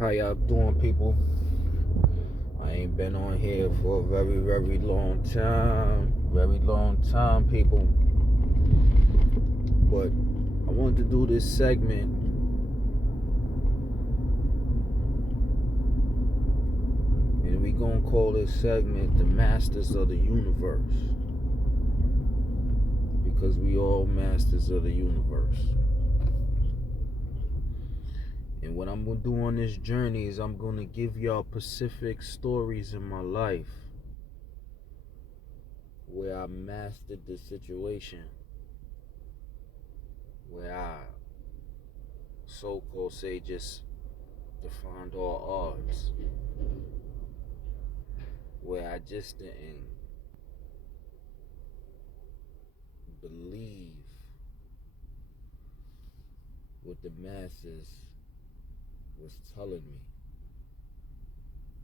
How y'all doing, people? I ain't been on here for a very, very long time. Very long time, people. But I wanted to do this segment. And we gonna call this segment the Masters of the Universe. Because we all masters of the universe. And what I'm gonna do on this journey is I'm gonna give y'all specific stories in my life where I mastered the situation, where I so-called say just defined all odds, where I just didn't believe what the masses was telling me.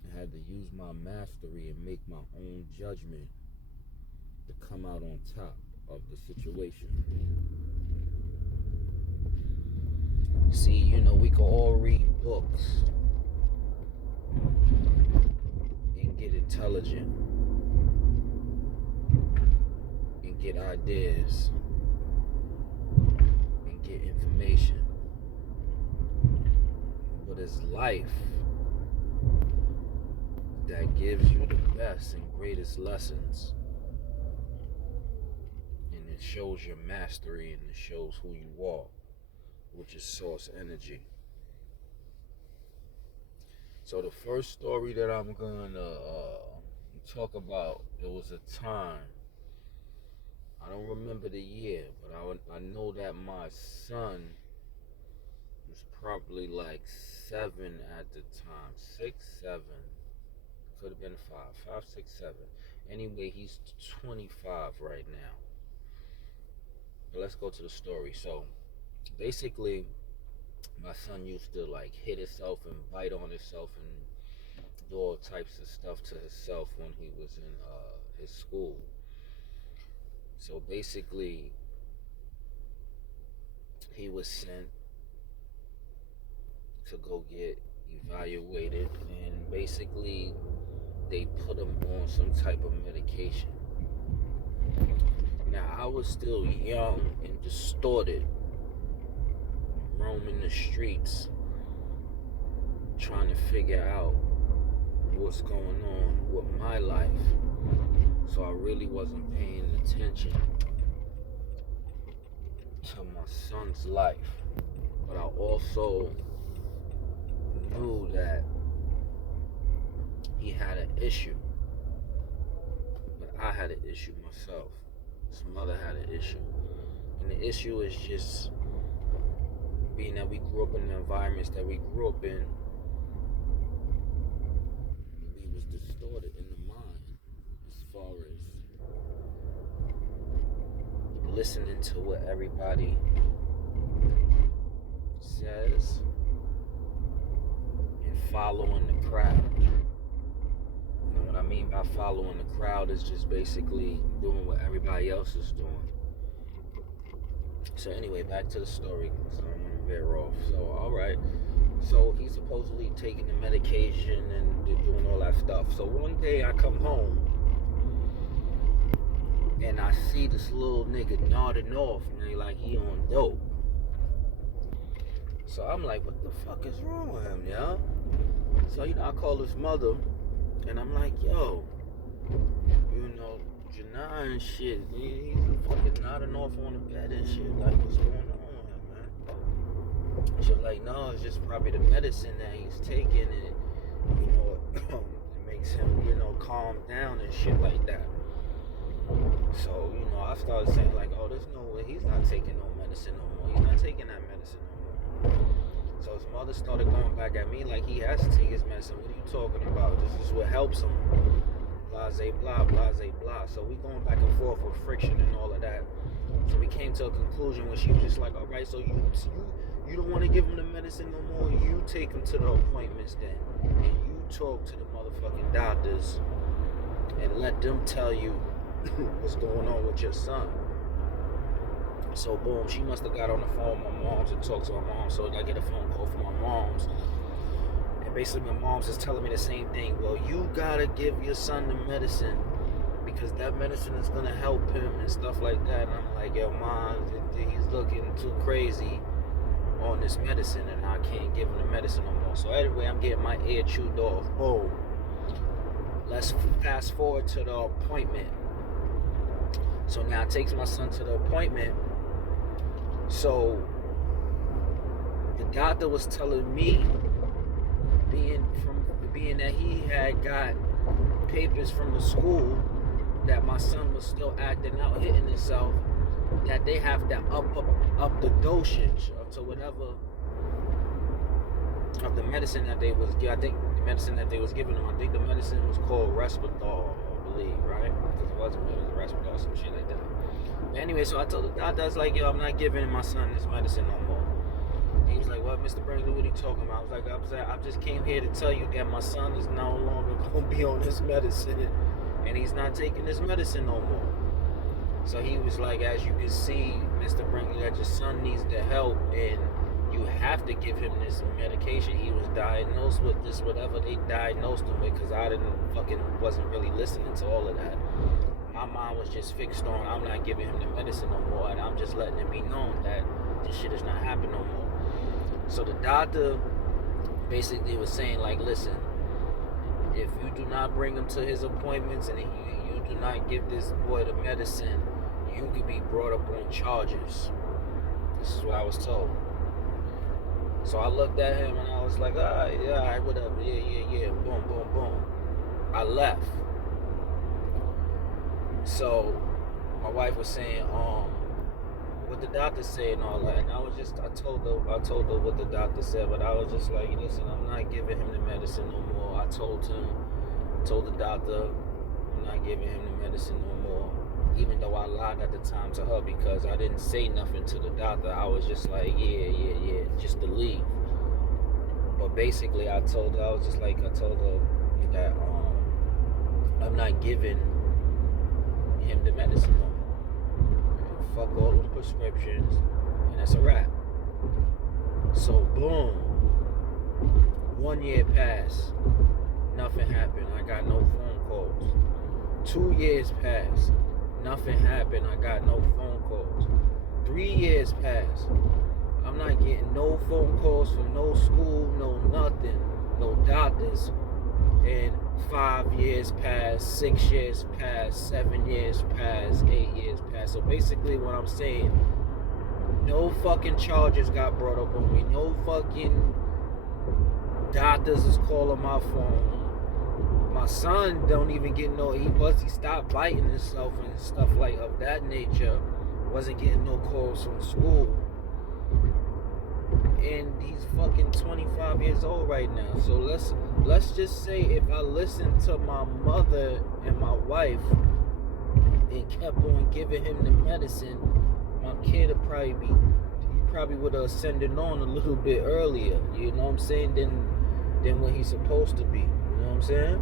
I had to use my mastery and make my own judgment to come out on top of the situation. See, we can all read books and get intelligent and get ideas and get information. But it's life that gives you the best and greatest lessons. And it shows your mastery and it shows who you are, which is source energy. So the first story that I'm gonna talk about, it was a time, I don't remember the year, but I know that my son was probably like 7 at the time, 6, 7, could have been 5, 6, 7. Anyway, he's 25 right now. But let's go to the story. So basically, my son used to like hit himself and bite on himself and do all types of stuff to himself when he was in his school. So basically, he was sent to go get evaluated, and basically they put him on some type of medication. Now, I was still young and distorted, roaming the streets, trying to figure out what's going on with my life. So I really wasn't paying attention to my son's life. But I also knew that he had an issue. But I had an issue myself. His mother had an issue. And the issue is just being that we grew up in the environments that we grew up in, we was distorted in the mind as far as listening to what everybody says and following the crowd. And what I mean by following the crowd is just basically doing what everybody else is doing. So anyway, back to the story. So I'm gonna veer off. So alright. So he's supposedly taking the medication and doing all that stuff. So one day I come home and I see this little nigga nodding off, man, like he on dope. So I'm like, what the fuck is wrong with him, yo? So, I call his mother and I'm like, yo, Janai and shit, he's fucking nodding off on the bed and shit. Like, what's going on with him, man? She was like, no, it's just probably the medicine that he's taking, and, it makes him, calm down and shit like that. So, I started saying, like, oh, there's no way he's not taking no medicine no more. He's not taking that medicine no more. So his mother started going back at me like he has to take his medicine. What are you talking about? This is what helps him. Blase, blah, blase, blah. So we going back and forth with friction and all of that. So we came to a conclusion where she was just like, all right, so you don't want to give him the medicine no more. You take him to the appointments then. And you talk to the motherfucking doctors and let them tell you what's going on with your son. So boom, she must have got on the phone with my mom's and talked to my mom. So I get a phone call from my mom's. basically my mom's just telling me the same thing. Well, you gotta give your son the medicine because that medicine is gonna help him and stuff like that. And I'm like, yo, mom, he's looking too crazy on this medicine, and I can't give him the medicine no more. So anyway, I'm getting my ear chewed off. Boom. Let's fast forward to the appointment. So now it takes my son to the appointment. So the doctor was telling me, being that he had got papers from the school that my son was still acting out, hitting himself, that they have to up the dosage to whatever of the medicine that they was. I think the medicine that they was giving him. I think the medicine was called Risperdal, I believe, right? Because it was Risperdal, some shit like that. But anyway, so I told the doctor, I was like, yo, I'm not giving my son this medicine no more. He was like, what, Mr. Brinkley, what are you talking about? I was like, I just came here to tell you that my son is no longer going to be on this medicine, and he's not taking this medicine no more. So he was like, as you can see, Mr. Brinkley, that your son needs the help, and you have to give him this medication. He was diagnosed with this, whatever they diagnosed him with, because I wasn't really listening to all of that. My mind was just fixed on, I'm not giving him the medicine no more, and I'm just letting it be known that this shit is not happening no more. So the doctor basically was saying, like, listen, if you do not bring him to his appointments and you do not give this boy the medicine, you could be brought up on charges. This is what I was told. So I looked at him and I was like, all right, whatever, yeah, boom, boom, boom. I left. So my wife was saying, what the doctor said and all that, and I told her what the doctor said, but I was just like, listen, I'm not giving him the medicine no more. I told the doctor, I'm not giving him the medicine no more, even though I lied at the time to her because I didn't say nothing to the doctor. I was just like, yeah, just to leave. But basically, I told her that I'm not giving him the medicine no more. Fuck all those prescriptions, and that's a wrap. So boom, 1 year passed, nothing happened. I got no phone calls. 2 years passed, nothing happened. I got no phone calls. 3 years passed, I'm not getting no phone calls from no school, no nothing, no doctors. And 5 years passed, 6 years passed, 7 years passed, 8 years passed. So basically what I'm saying, no fucking charges got brought up on me. No fucking doctors is calling my phone. My son don't even get he stopped biting himself and stuff like of that nature. Wasn't getting no calls from school. And he's fucking 25 years old right now. So let's just say if I listened to my mother and my wife and kept on giving him the medicine, my kid would have ascended on a little bit earlier, you know what I'm saying, than when he's supposed to be. You know what I'm saying?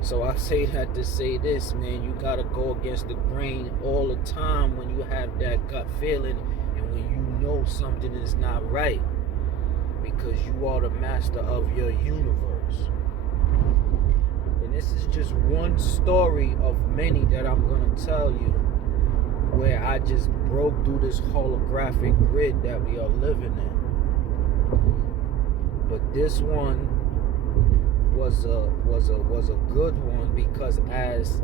So I say that to say this, man, you gotta go against the grain all the time when you have that gut feeling and when you know something is not right, because you are the master of your universe. And this is just one story of many that I'm gonna tell you, where I just broke through this holographic grid that we are living in. But this one was a good one, because as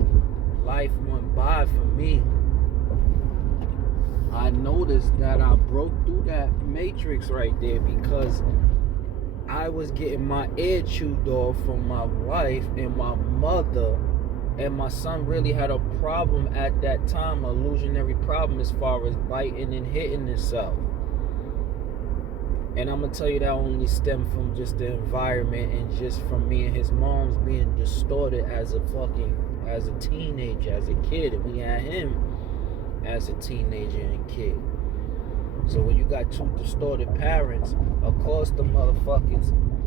life went by for me, I noticed that I broke through that matrix right there, because I was getting my ear chewed off from my wife and my mother, and my son really had a problem at that time, an illusionary problem as far as biting and hitting himself. And I'm gonna tell you that only stemmed from just the environment and just from me and his mom's being distorted as a teenager, as a kid, and we had him as a teenager and kid. So when you got two distorted parents, of course the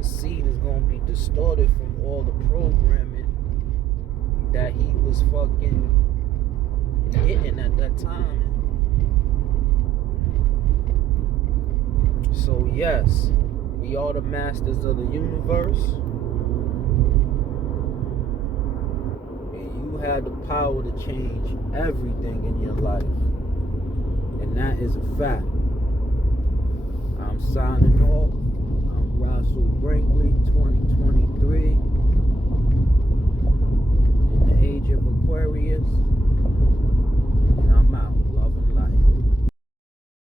seed is gonna be distorted from all the programming that he was fucking hitting at that time. So yes, We are the masters of the universe. And you have the power to change everything in your life. And that is a fact. I'm signing off. I'm Russell Brinkley, 2023.